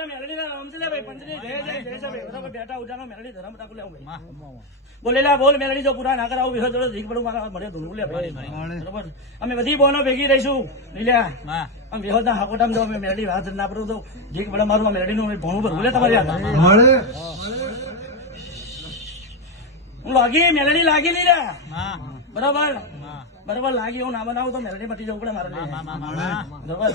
બધા મેલડી ના રમશે લે ભાઈ પંચની જય જય જય છે ભાઈ બરાબર બેઠા ઉઠાનો મેલડી ધરમ ટાકુ લેવું ભાઈ બોલેલા બોલ મેલડી જો પૂરા ના કરાવું વિહો જોડે ધીક પડું મારા મળે ધૂનું લે બરાબર અમે બધી બોનો ભેગી રહીશું લીલ્યા અમે વિહો ના હાકોટામ જો અમે મેલડી વાત ના પડું તો ધીક પડે મારું મેલડી નું ભણું ભરવું લે તમારી હું લાગી મેલડી લાગી લીલ્યા બરાબર બરાબર લાગી હું ના બનાવું તો મેલડી મટી જવું પડે મારે બરાબર